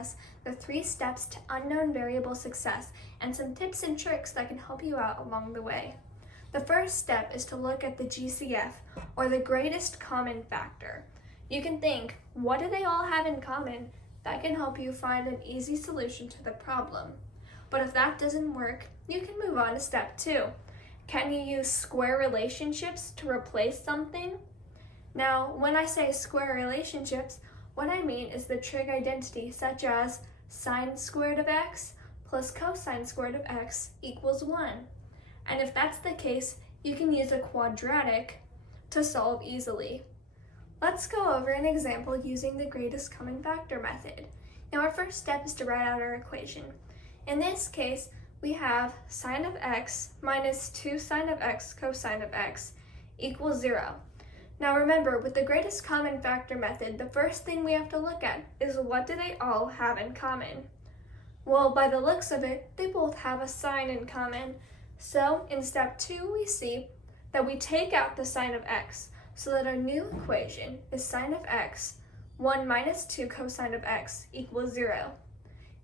discuss the 3 steps to unknown variable success and some tips and tricks that can help you out along the way. The first step is to look at the GCF, or the greatest common factor. You can think, what do they all have in common? That can help you find an easy solution to the problem. But if that doesn't work, you can move on to step 2. Can you use square relationships to replace something? Now, when I say square relationships, what I mean is the trig identity, such as sine squared of x plus cosine squared of x equals 1. And if that's the case, you can use a quadratic to solve easily. Let's go over an example using the greatest common factor method. Now, our first step is to write out our equation. In this case, we have sine of x minus 2 sine of x cosine of x equals 0. Now remember, with the greatest common factor method, the first thing we have to look at is what do they all have in common? Well, by the looks of it, they both have a sine in common. So in step 2, we see that we take out the sine of x, so that our new equation is sine of x, 1 minus 2 cosine of x equals 0.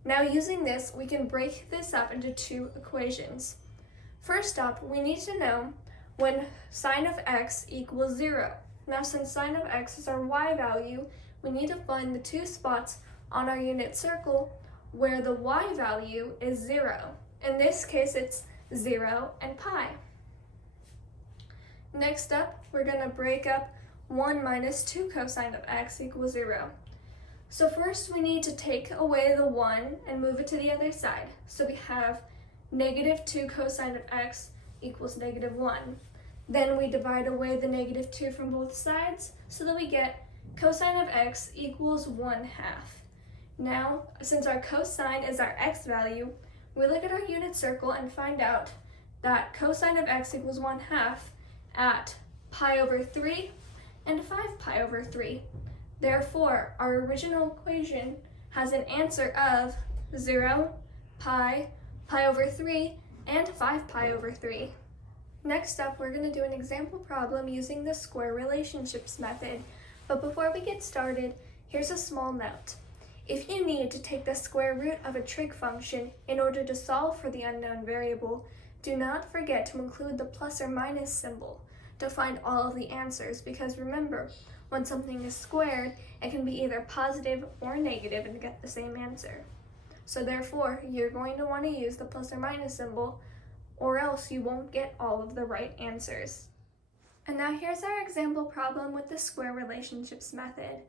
Now using this, we can break this up into 2 equations. First up, we need to know when sine of x equals 0. Now since sine of x is our y value, we need to find the 2 spots on our unit circle where the y value is 0. In this case, it's 0 and pi. Next up, we're going to break up 1 minus 2 cosine of x equals 0. So first we need to take away the 1 and move it to the other side. So we have negative 2 cosine of x equals negative 1. Then we divide away the negative 2 from both sides so that we get cosine of x equals 1/2. Now, since our cosine is our x value, we look at our unit circle and find out that cosine of x equals 1/2 at pi over 3 and 5 pi over 3. Therefore, our original equation has an answer of 0, pi, pi over 3, and 5 pi over 3. Next up, we're going to do an example problem using the square relationships method. But before we get started, here's a small note. If you need to take the square root of a trig function in order to solve for the unknown variable, do not forget to include the plus or minus symbol to find all of the answers, because remember, when something is squared, it can be either positive or negative and get the same answer. So therefore, you're going to want to use the plus or minus symbol, or else you won't get all of the right answers. And now here's our example problem with the square relationships method.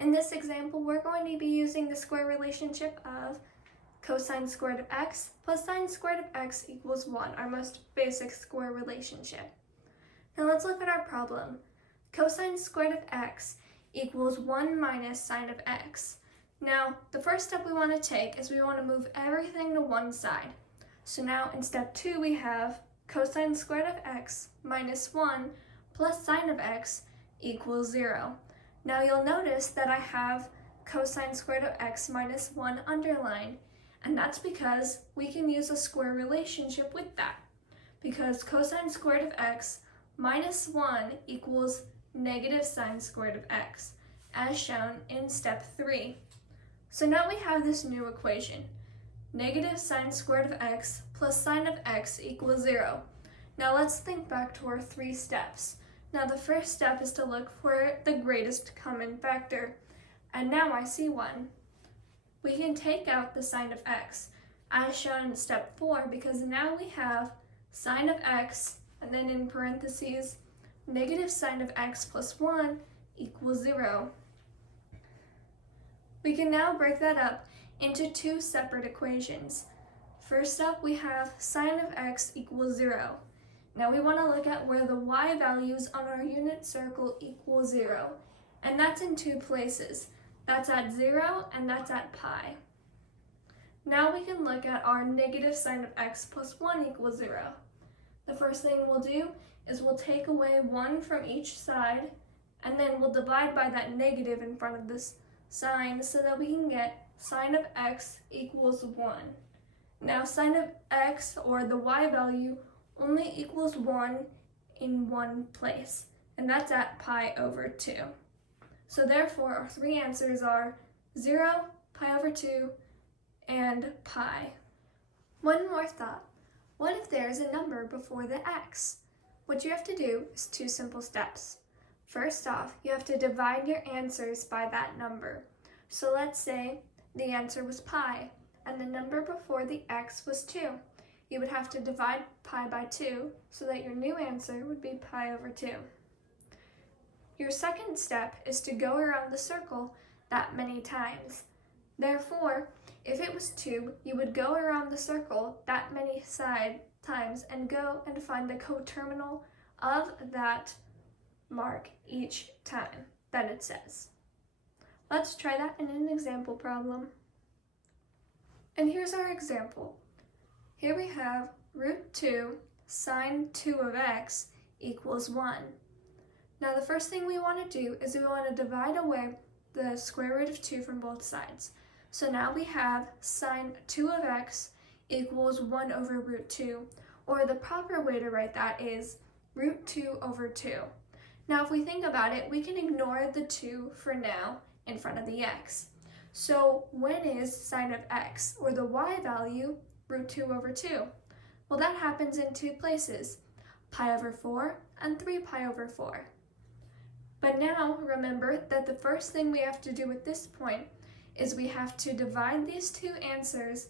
In this example, we're going to be using the square relationship of cosine squared of x plus sine squared of x equals 1, our most basic square relationship. Now let's look at our problem. Cosine squared of x equals 1 minus sine of x. Now, the first step we want to take is we want to move everything to one side. So now in step 2 we have cosine squared of x minus 1 plus sine of x equals 0. Now you'll notice that I have cosine squared of x minus 1 underlined, and that's because we can use a square relationship with that. Because cosine squared of x minus 1 equals negative sine squared of x, as shown in step 3. So now we have this new equation. Negative sine squared of x plus sine of x equals 0. Now let's think back to our 3 steps. Now the first step is to look for the greatest common factor. And now I see one. We can take out the sine of x, as shown in step 4, because now we have sine of x, and then in parentheses, negative sine of x plus 1 equals 0. We can now break that up into 2 separate equations. First up, we have sine of x equals 0. Now we want to look at where the y values on our unit circle equal 0. And that's in 2 places. That's at 0 and that's at pi. Now we can look at our negative sine of x plus 1 equals 0. The first thing we'll do is we'll take away 1 from each side, and then we'll divide by that negative in front of this sign so that we can get sine of x equals 1. Now sine of x, or the y value, only equals 1 in one place, and that's at pi over 2. So therefore our 3 answers are 0, pi over 2, and pi. One more thought. What if there is a number before the x? What you have to do is 2 simple steps. First off, you have to divide your answers by that number. So let's say the answer was pi, and the number before the x was 2. You would have to divide pi by 2 so that your new answer would be pi over 2. Your second step is to go around the circle that many times. Therefore, if it was 2, you would go around the circle that many times and go and find the coterminal of that mark each time that it says. Let's try that in an example problem. And here's our example. Here we have root 2 sine 2 of x equals 1. Now the first thing we want to do is we want to divide away the square root of 2 from both sides. So now we have sine 2 of x equals 1 over root 2, or the proper way to write that is root 2 over 2. Now if we think about it, we can ignore the 2 for now in front of the x. So when is sine of x, or the y value, root 2 over 2? Well, that happens in 2 places, pi over 4 and 3 pi over 4. But now remember that the first thing we have to do at this point is we have to divide these 2 answers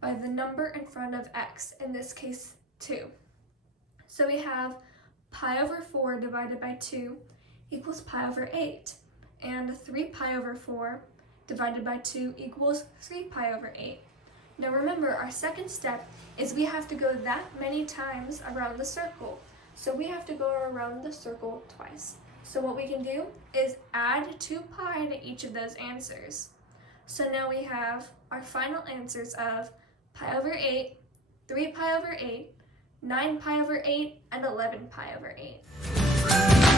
by the number in front of x, in this case 2. So we have pi over 4 divided by 2 equals pi over 8, and 3 pi over 4 divided by 2 equals 3 pi over 8. Now remember, our second step is we have to go that many times around the circle. So we have to go around the circle twice. So what we can do is add 2 pi to each of those answers. So now we have our final answers of pi over 8, 3 pi over 8, 9 pi over 8, and 11 pi over 8.